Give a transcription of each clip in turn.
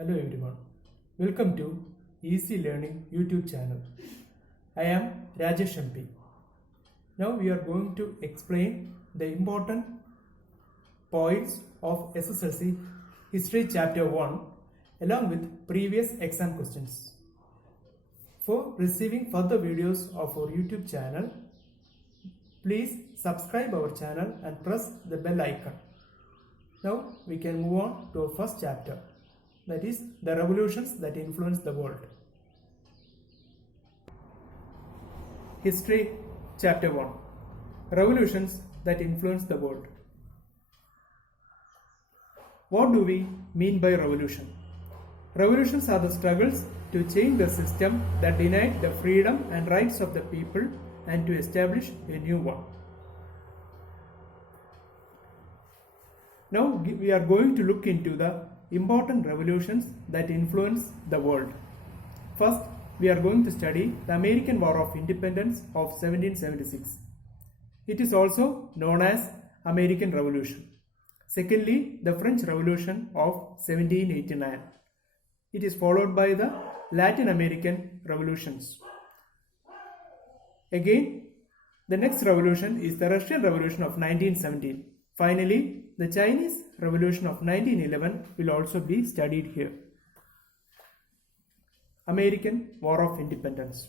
Hello everyone, welcome to Easy Learning YouTube channel. I am Rajesh MP. Now we are going to explain the important points of SSLC History Chapter 1 along with previous exam questions. For receiving further videos of our YouTube channel, please subscribe our channel and press the bell icon. Now we can move on to our first chapter, that is the revolutions that influenced the world. History Chapter 1, Revolutions that influenced the world. What do we mean by revolution? Revolutions are the struggles to change the system that denied the freedom and rights of the people and to establish a new one. Now we are going to look into the important revolutions that influenced the world. First, we are going to study the American War of Independence of 1776. It is also known as American Revolution. Secondly, the French Revolution of 1789. It is followed by the Latin American revolutions. Again, the next revolution is the Russian Revolution of 1917. Finally, the Chinese Revolution of 1911 will also be studied here. American War of Independence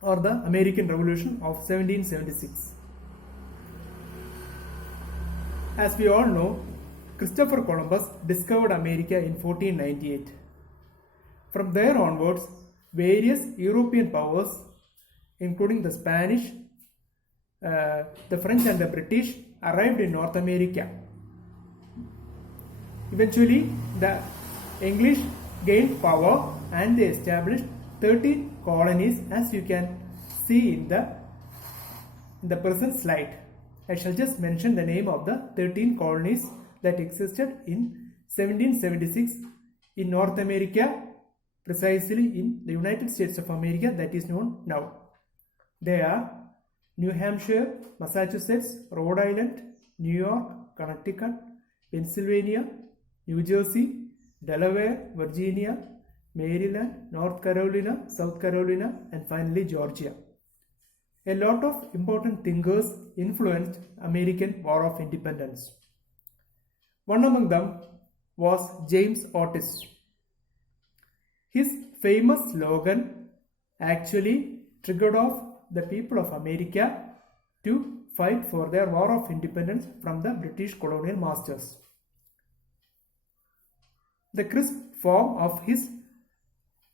or the American Revolution of 1776. As we all know, Christopher Columbus discovered America in 1498. From there onwards, various European powers, including the Spanish, the French and the British, arrived in North America. Eventually, the English gained power and they established 13 colonies, as you can see in the present slide. I shall just mention the name of the 13 colonies that existed in 1776 in North America, precisely in the United States of America, that is known now. They are New Hampshire, Massachusetts, Rhode Island, New York, Connecticut, Pennsylvania, New Jersey, Delaware, Virginia, Maryland, North Carolina, South Carolina, and finally Georgia. A lot of important thinkers influenced American War of Independence. One among them was James Otis. His famous slogan actually triggered off the people of America to fight for their war of independence from the British colonial masters. The crisp form of his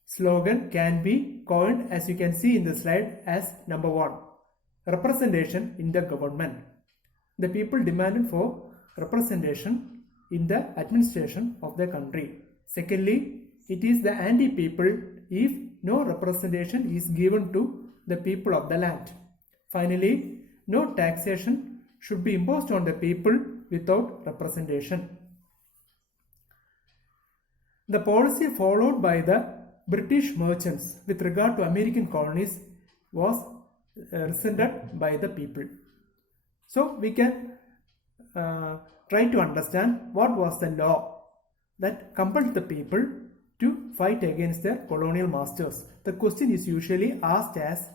slogan can be coined, as you can see in the slide, as number 1, representation in the government. The people demanded for representation in the administration of the country. Secondly, it is the anti-people if no representation is given to the people of the land. Finally, no taxation should be imposed on the people without representation. The policy followed by the British merchants with regard to American colonies was resented by the people. So we can try to understand what was the law that compelled the people to fight against their colonial masters. The question is usually asked as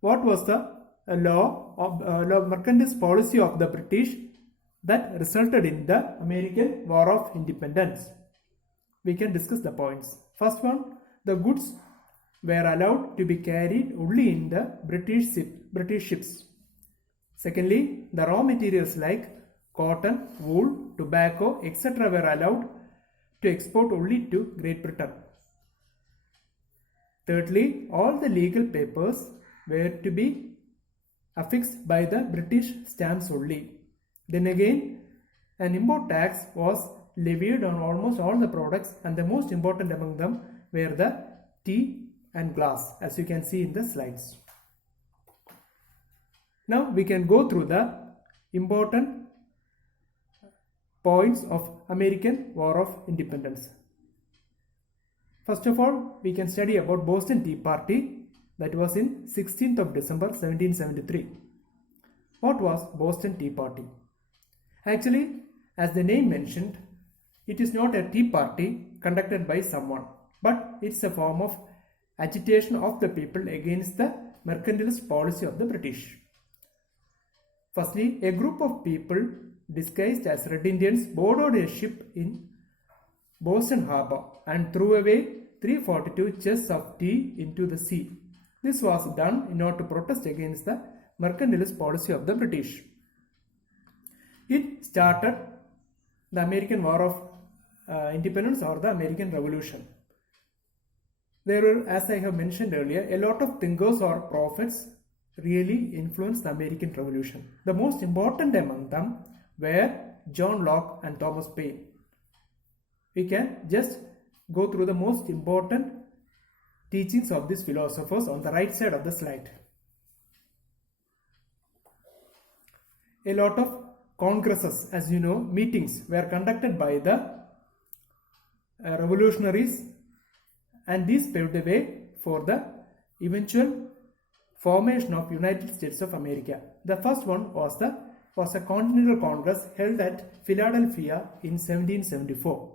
what was the law of mercantilist policy of the British that resulted in the American War of Independence. We can discuss the points. First one, the goods were allowed to be carried only in the British ships. Secondly, the raw materials like cotton, wool, tobacco, etc. were allowed to export only to Great Britain. Thirdly, all the legal papers were to be affixed by the British stamps only. Then again, an import tax was levied on almost all the products, and the most important among them were the tea and glass, as you can see in the slides. Now we can go through the important points of American War of Independence. First of all, we can study about Boston Tea Party, that was in 16th of December 1773. What was Boston Tea Party? Actually, as the name mentioned, It is not a tea party conducted by someone, but it's a form of agitation of the people against the mercantilist policy of the British. Firstly, a group of people disguised as Red Indians boarded a ship in Boston Harbor and threw away 342 chests of tea into the sea. This was done in order to protest against the mercantilist policy of the British. It started the American War of Independence or the American Revolution. There were, as I have mentioned earlier, a lot of thinkers or prophets really influenced the American Revolution. The most important among them were John Locke and Thomas Paine. We can just go through the most important teachings of these philosophers on the right side of the slide. A lot of congresses, as you know, meetings were conducted by the revolutionaries, and these paved the way for the eventual formation of United States of America. The first one was a Continental Congress held at Philadelphia in 1774.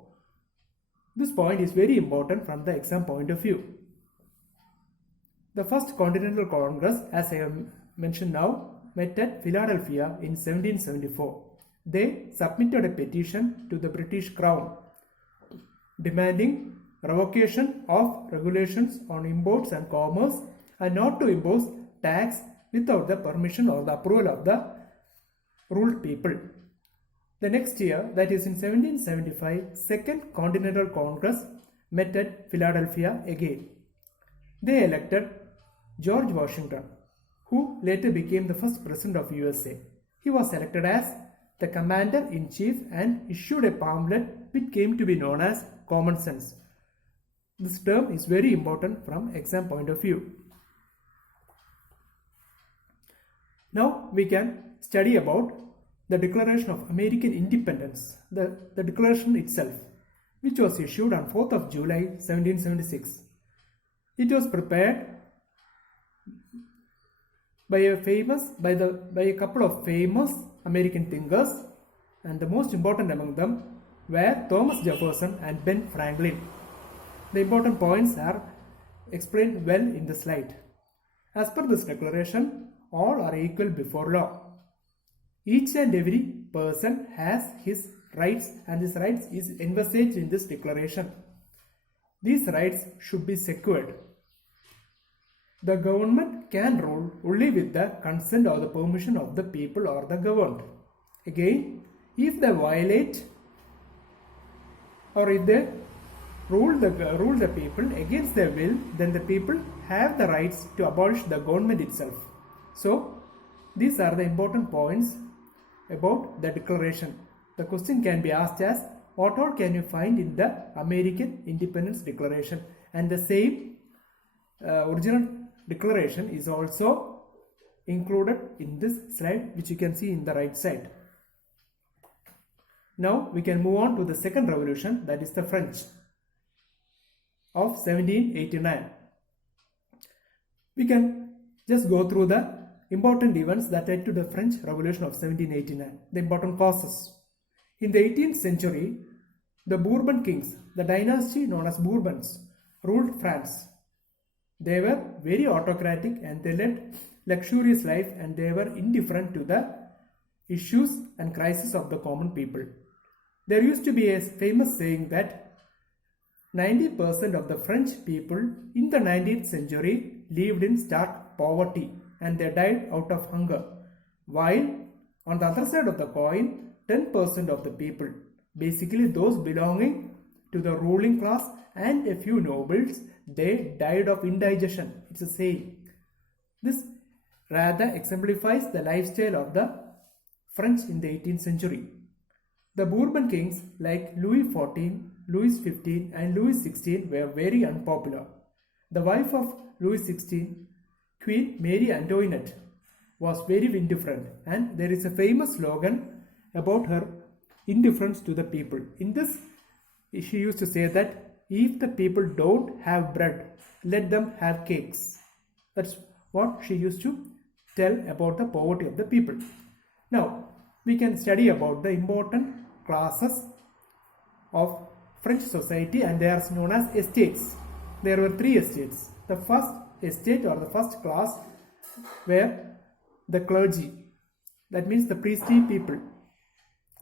This point is very important from the exam point of view. The first Continental Congress, as I have mentioned now, met at Philadelphia in 1774. They submitted a petition to the British Crown demanding revocation of regulations on imports and commerce and not to impose tax without the permission or the approval of the ruled people. The next year, that is in 1775, Second Continental Congress met at Philadelphia again. They elected George Washington, who later became the first president of USA. He was elected as the commander-in-chief and issued a pamphlet which came to be known as Common Sense. This term is very important from exam point of view. Now we can study about the Declaration of American Independence, the declaration itself, which was issued on 4th of July 1776. It was prepared by a couple of famous American thinkers, and the most important among them were Thomas Jefferson and Ben Franklin. The important points are explained well in the slide. As per this declaration, all are equal before law. Each and every person has his rights, and his rights is envisaged in this declaration. These rights should be secured. The government can rule only with the consent or the permission of the people or the governed. Again, if they violate or if they rule the people against their will, then the people have the rights to abolish the government itself. So, these are the important points about the declaration. The question can be asked as, what all can you find in the American Independence Declaration? And the same original declaration is also included in this slide, which you can see in the right side. Now we can move on to the second revolution, that is the French of 1789. We can just go through the important events that led to the French Revolution of 1789, the important causes. In the 18th century, the Bourbon kings, the dynasty known as Bourbons, ruled France. They were very autocratic and they led luxurious life, and they were indifferent to the issues and crises of the common people. There used to be a famous saying that 90% of the French people in the 19th century lived in stark poverty and they died out of hunger, while on the other side of the coin, 10% of the people, basically those belonging to the ruling class and a few nobles, they died of indigestion. It's a saying. This rather exemplifies the lifestyle of the French in the 18th century. The Bourbon kings like Louis XIV, Louis XV and Louis XVI were very unpopular. The wife of Louis XVI, Queen Marie Antoinette, was very indifferent, and there is a famous slogan about her indifference to the people. In this, she used to say that if the people don't have bread, let them have cakes. That's what she used to tell about the poverty of the people. Now, we can study about the important classes of French society, and they are known as estates. There were three estates. The first estate or the first class were the clergy, that means the priestly people.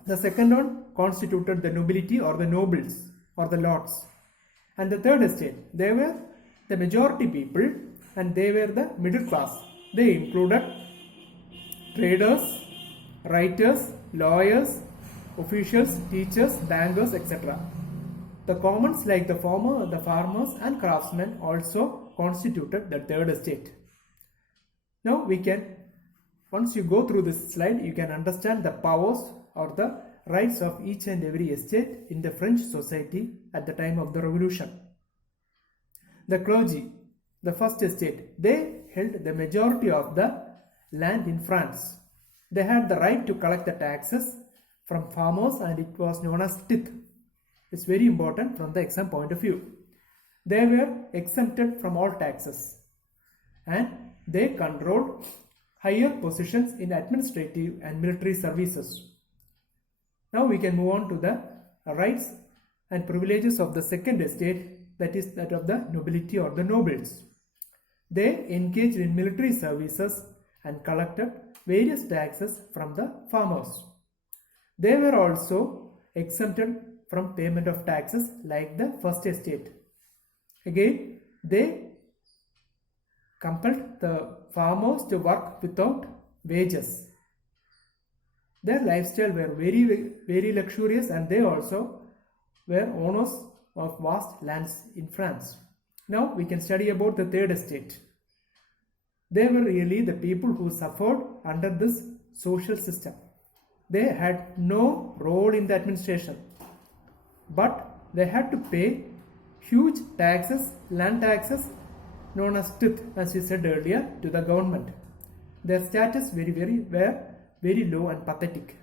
The second one constituted the nobility or the nobles or the lords. And the third estate, they were the majority people and they were the middle class. They included traders, writers, lawyers, officials, teachers, bankers, etc. The commons like the farmers and craftsmen also constituted the third estate. Now once you go through this slide, you can understand the powers or the rights of each and every estate in the French society at the time of the Revolution. The clergy, the first estate, they held the majority of the land in France. They had the right to collect the taxes from farmers and it was known as tithe. It's very important from the exam point of view. They were exempted from all taxes and they controlled higher positions in administrative and military services. Now we can move on to the rights and privileges of the second estate, that is that of the nobility or the nobles. They engaged in military services and collected various taxes from the farmers. They were also exempted from payment of taxes like the first estate. Again, they compelled the farmers to work without wages. Their lifestyle were very luxurious and they also were owners of vast lands in France. Now we can study about the third estate. They were really the people who suffered under this social system. They had no role in the administration, but they had to pay huge taxes, land taxes, known as tithe, as we said earlier, to the government. Their status were very low and pathetic.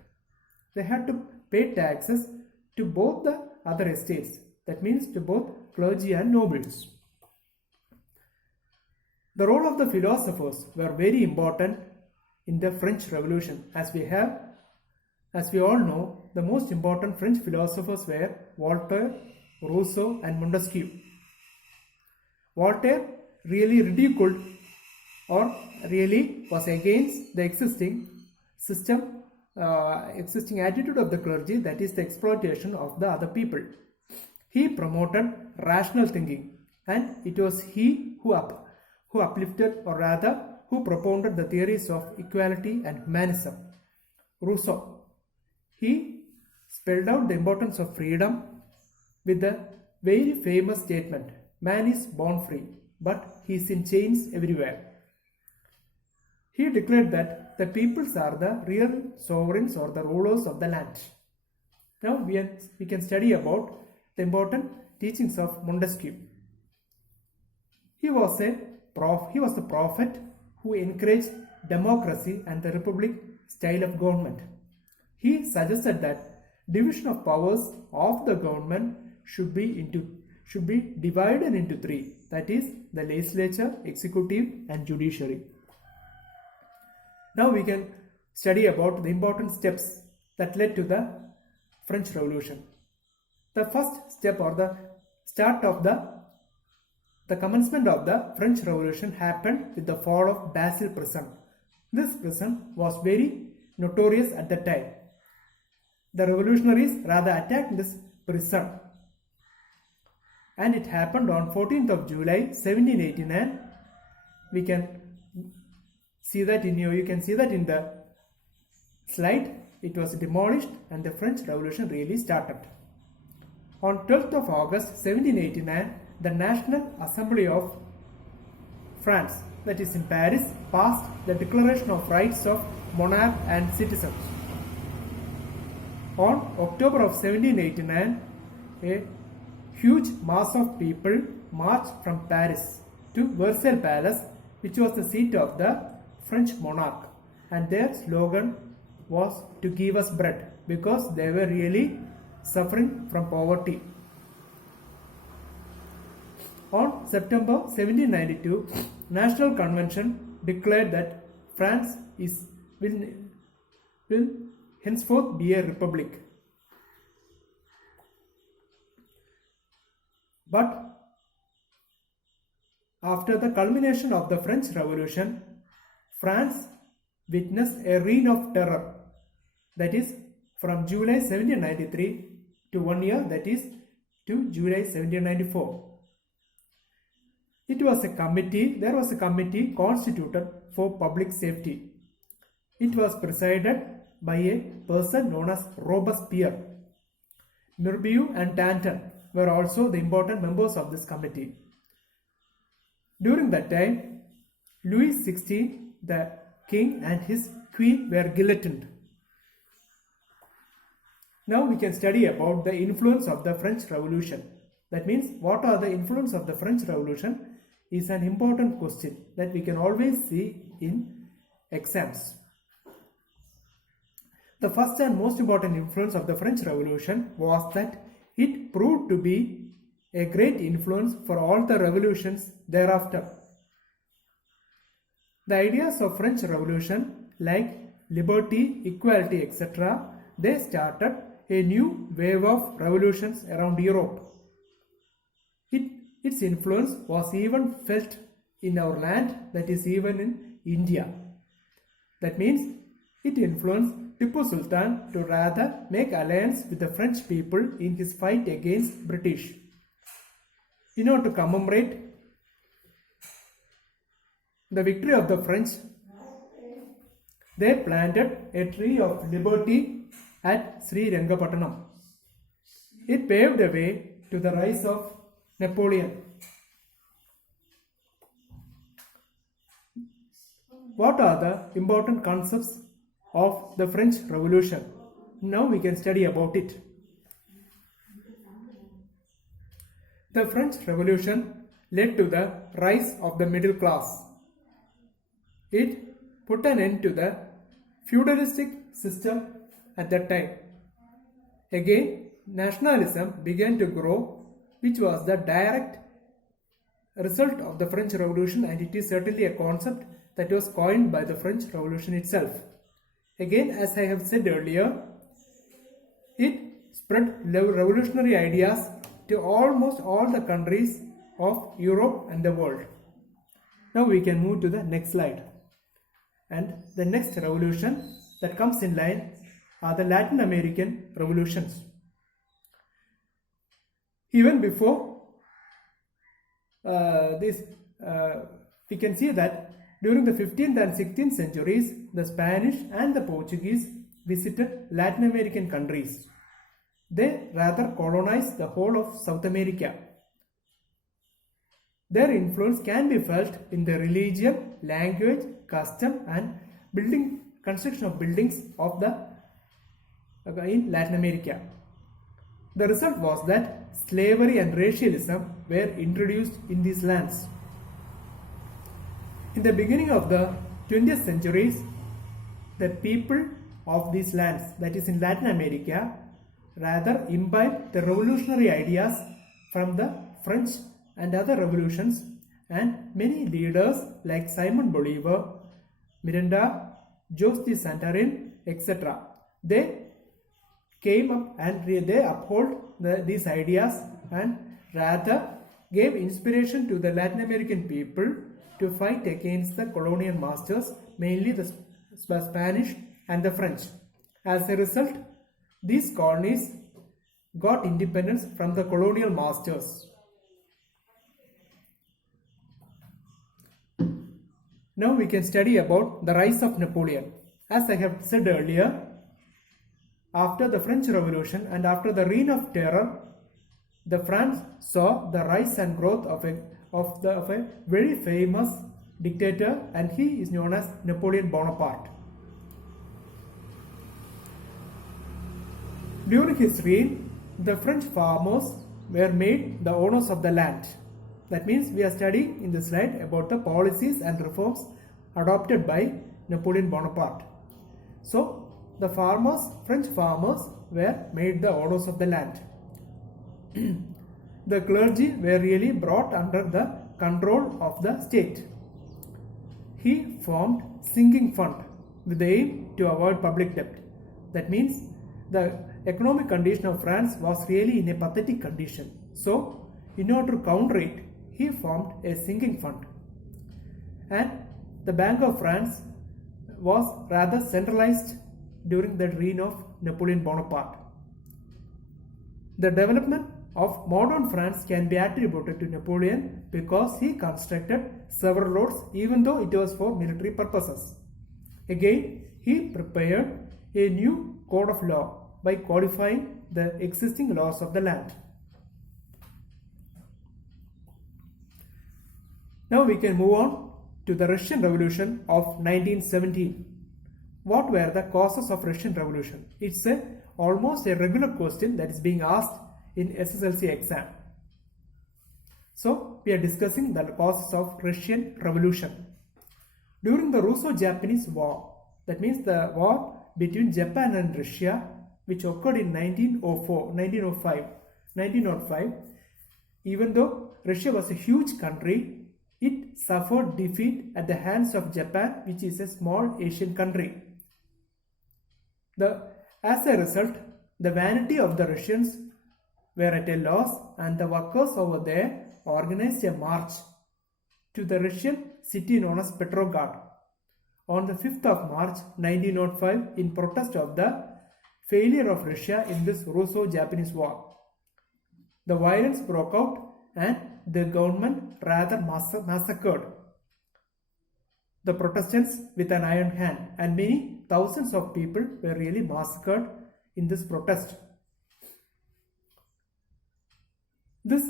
They had to pay taxes to both the other estates, that means to both clergy and nobles. The role of the philosophers were very important in the French Revolution. As we all know, the most important French philosophers were Voltaire, Rousseau and Montesquieu. Voltaire really ridiculed or really was against the existing system, existing attitude of the clergy, that is the exploitation of the other people. He promoted rational thinking and it was he who uplifted, or rather who propounded the theories of equality and humanism. Rousseau, he spelled out the importance of freedom with the very famous statement, "Man is born free, but he is in chains everywhere." He declared that the peoples are the real sovereigns or the rulers of the land. Now we can study about the important teachings of Montesquieu. He was the prophet who encouraged democracy and the republic style of government. He suggested that division of powers of the government should be divided into three, that is the legislature, executive and judiciary. Now we can study about the important steps that led to the French Revolution. The first step or the start of the commencement of the French Revolution happened with the fall of Bastille prison. This prison was very notorious at the time. The revolutionaries rather attacked this prison and it happened on 14th of July 1789. You can see that in the slide. It was demolished and the French Revolution really started. On 12th of August 1789, the National Assembly of France, that is in Paris, passed the Declaration of Rights of Monarch and Citizens. On October of 1789, a huge mass of people marched from Paris to Versailles Palace, which was the seat of the French monarch, and their slogan was "to give us bread," because they were really suffering from poverty. On September 1792, National Convention declared that France will henceforth be a republic. But after the culmination of the French Revolution, France witnessed a reign of terror, that is from July 1793 to 1 year, that is to July 1794. There was a committee constituted for public safety. It was presided by a person known as Robespierre. Mirabeau and Danton were also the important members of this committee. During that time, Louis XVI, the king, and his queen were guillotined. Now we can study about the influence of the French Revolution. That means, what are the influence of the French Revolution is an important question that we can always see in exams. The first and most important influence of the French Revolution was that it proved to be a great influence for all the revolutions thereafter. The ideas of French Revolution, like liberty, equality, etc., they started a new wave of revolutions around Europe. Its influence was even felt in our land, that is even in India. That means it influenced Tipu Sultan to rather make alliance with the French people in his fight against British. In order to commemorate the victory of the French, they planted a tree of liberty at Srirangapatnam. It paved the way to the rise of Napoleon. What are the important concepts of the French Revolution? Now we can study about it. The French Revolution led to the rise of the middle class. It put an end to the feudalistic system at that time. Again, nationalism began to grow, which was the direct result of the French Revolution, and it is certainly a concept that was coined by the French Revolution itself. Again, as I have said earlier, it spread revolutionary ideas to almost all the countries of Europe and the world. Now we can move to the next slide. And the next revolution that comes in line are the Latin American revolutions. Even before we can see that during the 15th and 16th centuries, the Spanish and the Portuguese visited Latin American countries. They rather colonized the whole of South America. Their influence can be felt in the religion, language, custom, and construction of buildings in Latin America. The result was that slavery and racialism were introduced in these lands. In the beginning of the 20th centuries, the people of these lands, that is in Latin America, rather imbibed the revolutionary ideas from the French and other revolutions, and many leaders like Simon Bolivar, Miranda, Jose de Santarin, etc. They came up and they upheld these ideas and rather gave inspiration to the Latin American people to fight against the colonial masters, mainly the Spanish and the French. As a result, these colonies got independence from the colonial masters. Now we can study about the rise of Napoleon. As I have said earlier, after the French Revolution and after the Reign of Terror, the France saw the rise and growth of a very famous dictator, and he is known as Napoleon Bonaparte. During his reign, the French farmers were made the owners of the land. That means we are studying in this slide about the policies and reforms adopted by Napoleon Bonaparte. So, the French farmers were made the owners of the land. The clergy were really brought under the control of the state. He formed sinking fund with the aim to avoid public debt. That means the economic condition of France was really in a pathetic condition. So, In order to counter it, he formed a sinking fund. And the Bank of France was rather centralized during the reign of Napoleon Bonaparte. The development of modern France can be attributed to Napoleon because he constructed several roads even though it was for military purposes. Again, he prepared a new code of law by codifying the existing laws of the land. Now we can move on to the Russian Revolution of 1917. What were the causes of Russian Revolution? It's almost a regular question that is being asked in SSLC exam. So we are discussing the causes of Russian Revolution. During the Russo-Japanese War, that means the war between Japan and Russia, which occurred in 1905, even though Russia was a huge country, it suffered defeat at the hands of Japan, which is a small Asian country. As a result, the vanity of the Russians were at a loss, and the workers over there organized a march to the Russian city known as Petrograd on the 5th of March 1905 in protest of the failure of Russia in this Russo-Japanese war. The violence broke out and the government rather massacred the Protestants with an iron hand, and many thousands of people were really massacred in this protest. This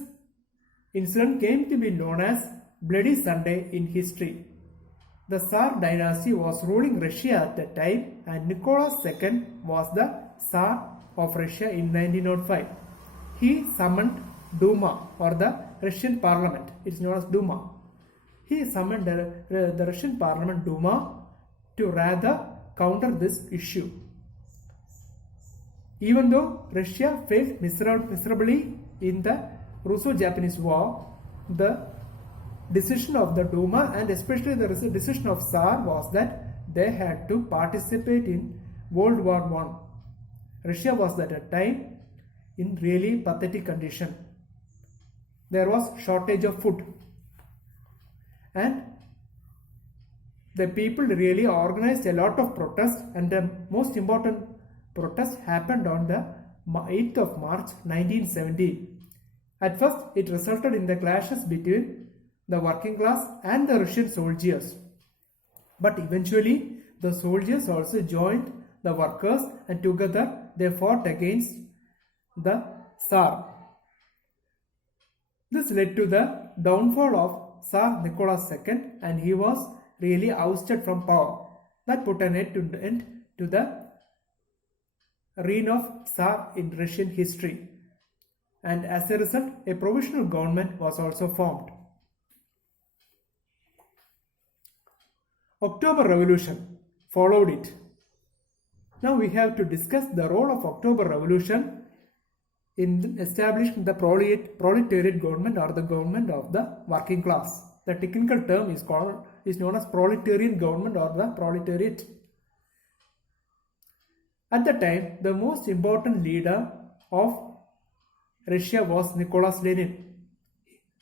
incident came to be known as Bloody Sunday in history. The Tsar dynasty was ruling Russia at the time, and Nicholas II was the Tsar of Russia in 1905. He summoned Duma, or the Russian parliament. It's known as Duma. He summoned the Russian parliament Duma to rather counter this issue. Even though Russia failed miserably in the Russo-Japanese War, the decision of the Duma and especially the decision of Tsar was that they had to participate in World War I. Russia was at a time in really pathetic condition. There was shortage of food, and the people really organized a lot of protests, and the most important protest happened on the 8th of March 1917. At first, it resulted in the clashes between the working class and the Russian soldiers. But eventually, the soldiers also joined the workers, and together they fought against the Tsar. This led to the downfall of Tsar Nicholas II, and he was really ousted from power. That put an end to the reign of Tsar in Russian history. And as a result, a provisional government was also formed. October Revolution followed it. Now we have to discuss the role of October Revolution in establishing the proletariat government, or the government of the working class. The technical term is known as proletarian government, or the proletariat. At the time, the most important leader of Russia was Nicholas Lenin.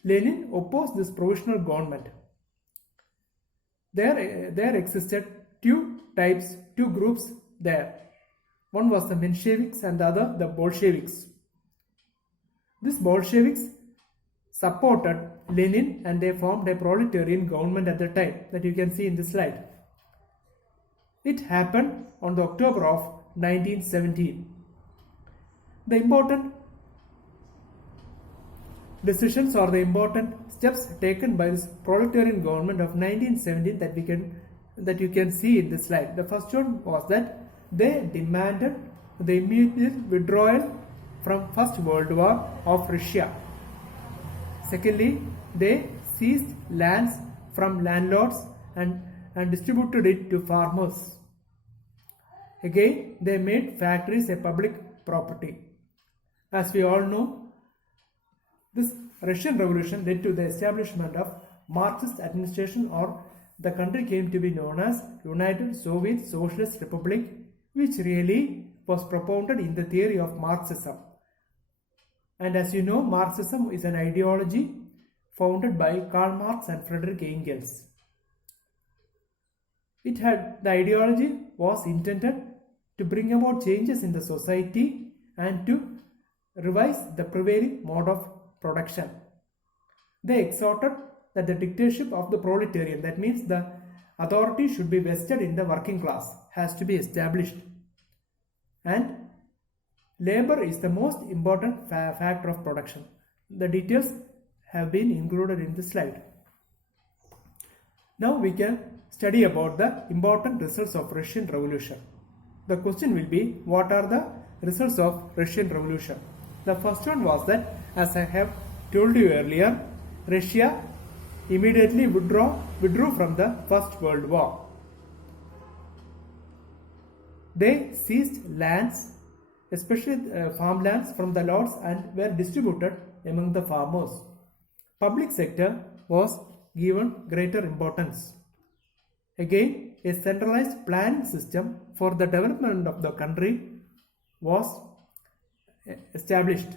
Lenin opposed this provisional government. There existed two groups there. One was the Mensheviks and the other the Bolsheviks. These Bolsheviks supported Lenin, and they formed a proletarian government at the time that you can see in this slide. It happened on the October of 1917. The important decisions or the important steps taken by this proletarian government of 1917 that you can see in this slide. The first one was that they demanded the immediate withdrawal from First World War of Russia. Secondly, they seized lands from landlords and distributed it to farmers. Again, they made factories a public property. As we all know, this Russian Revolution led to the establishment of Marxist administration, or the country came to be known as United Soviet Socialist Republic, which really was propounded in the theory of Marxism. And as you know, Marxism is an ideology founded by Karl Marx and Friedrich Engels. The ideology was intended to bring about changes in the society and to revise the prevailing mode of production. They exhorted that the dictatorship of the proletarian, that means the authority should be vested in the working class, has to be established. And labor is the most important factor of production. The details have been included in the slide. Now we can study about the important results of Russian Revolution. The question will be, what are the results of Russian Revolution? The first one was that, as I have told you earlier, Russia immediately withdrew from the First World War. They seized lands, especially farmlands, from the lords and were distributed among the farmers. Public sector was given greater importance. Again, a centralized planning system for the development of the country was established.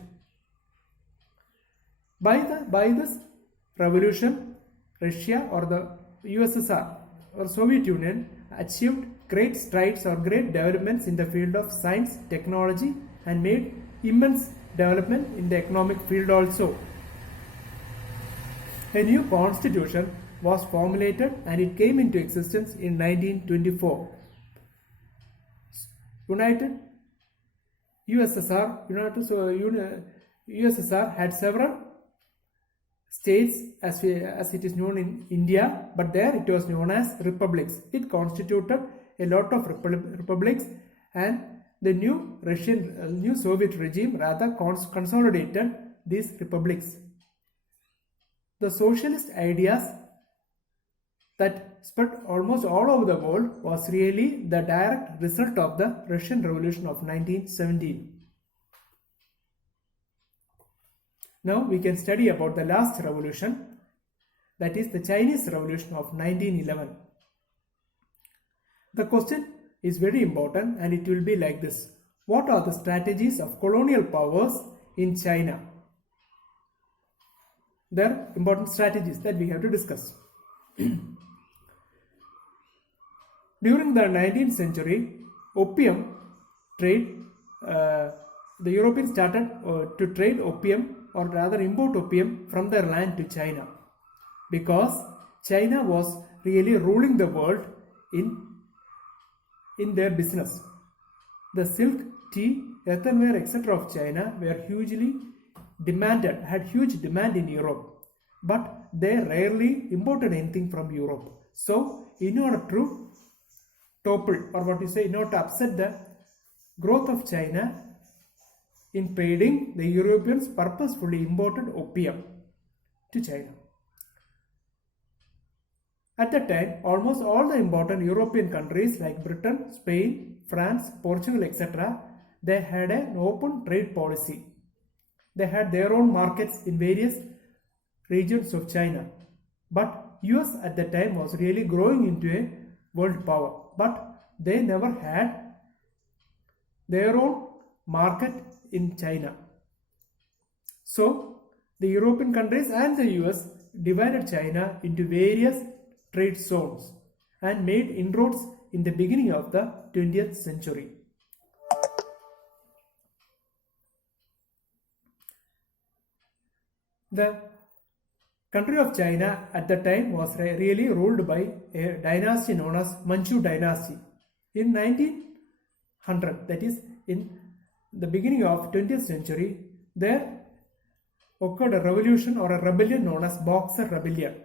By this revolution, Russia or the USSR or Soviet Union achieved great strides or great developments in the field of science, technology, and made immense development in the economic field also. A new constitution was formulated and it came into existence in 1924. USSR had several states as it is known in India, but there it was known as republics. It constituted a lot of republics, and the new Soviet regime rather consolidated these republics. The socialist ideas that spread almost all over the world was really the direct result of the Russian Revolution of 1917. Now we can study about the last revolution, that is the Chinese Revolution of 1911. The question is very important and it will be like this. What are the strategies of colonial powers in China? There are important strategies that we have to discuss. During the 19th century, opium trade, the Europeans started to trade opium, or rather import opium from their land to China, because China was really ruling the world in their business. The silk, tea, earthenware, etc. of China were hugely demanded, had huge demand in Europe, but they rarely imported anything from Europe. So, in order to topple, or in order to upset the growth of China in trading, the Europeans purposefully imported opium to China. At that time, almost all the important European countries like Britain, Spain, France, Portugal, etc., they had an open trade policy. They had their own markets in various regions of China. But US at that time was really growing into a world power. But they never had their own market in China. So, the European countries and the US divided China into various trade zones and made inroads in the beginning of the 20th century. The country of China at the time was really ruled by a dynasty known as Manchu dynasty. In 1900, that is in the beginning of 20th century, there occurred a revolution or a rebellion known as Boxer Rebellion.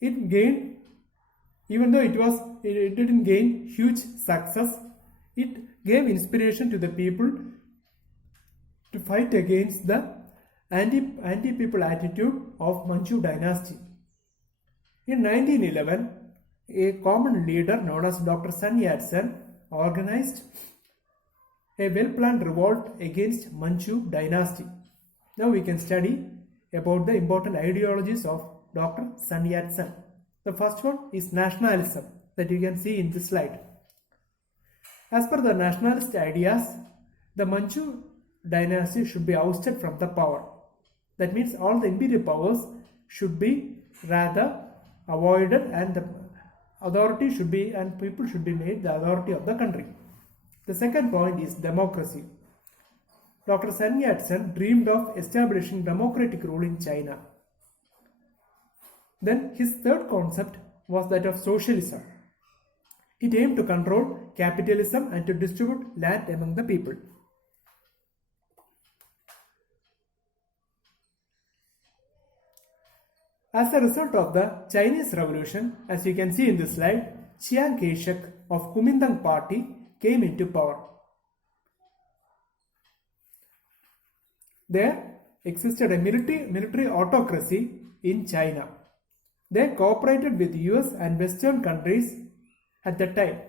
It gained, even though it didn't gain huge success, it gave inspiration to the people to fight against the anti-people attitude of Manchu dynasty. In 1911, a common leader known as Dr. Sun Yat-sen organized a well-planned revolt against Manchu dynasty. Now we can study about the important ideologies of Dr. Sun Yat-sen. The first one is nationalism, that you can see in this slide. As per the nationalist ideas, the Manchu dynasty should be ousted from the power. That means all the imperial powers should be rather avoided, and the authority should be, and people should be made the authority of the country. The second point is democracy. Dr. Sun Yat-sen dreamed of establishing democratic rule in China. Then his third concept was that of socialism. It aimed to control capitalism and to distribute land among the people. As a result of the Chinese Revolution, as you can see in this slide, Chiang Kai-shek of Kuomintang Party came into power. There existed a military autocracy in China. They cooperated with US and Western countries at that time.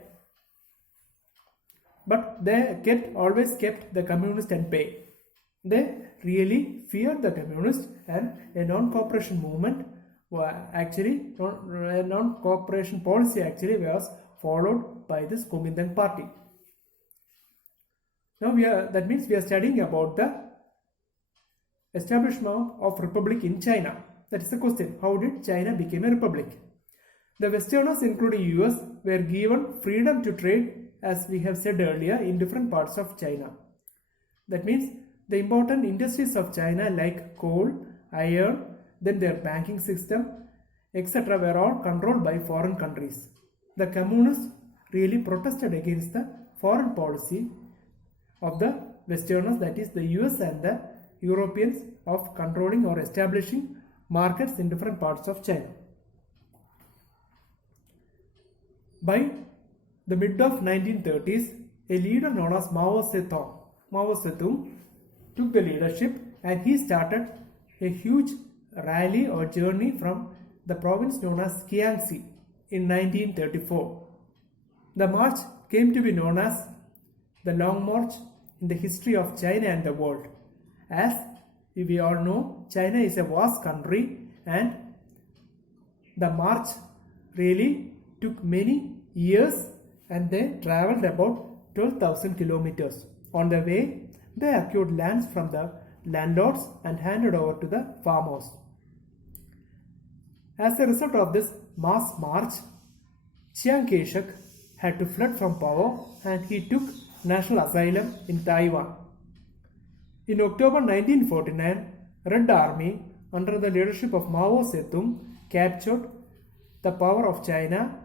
But they always kept the communists at bay. They really feared the communists, and a non-cooperation movement a non-cooperation policy was followed by this Kuomintang party. Now that means we are studying about the establishment of republic in China. That is the question. How did China become a republic? The Westerners, including US, were given freedom to trade, as we have said earlier, in different parts of China. That means the important industries of China like coal, iron, then their banking system, etc. were all controlled by foreign countries. The communists really protested against the foreign policy of the Westerners, that is the US and the Europeans, of controlling or establishing markets in different parts of China. By the mid of 1930s, a leader known as Mao Zedong took the leadership, and he started a huge rally or journey from the province known as Jiangxi in 1934. The march came to be known as the Long March in the history of China and the world. As we all know, China is a vast country, and the march really took many years, and they traveled about 12,000 kilometers. On the way, they acquired lands from the landlords and handed over to the farmers. As a result of this mass march, Chiang Kai-shek had to flee from power, and he took national asylum in Taiwan. In October 1949, Red Army under the leadership of Mao Zedong captured the power of China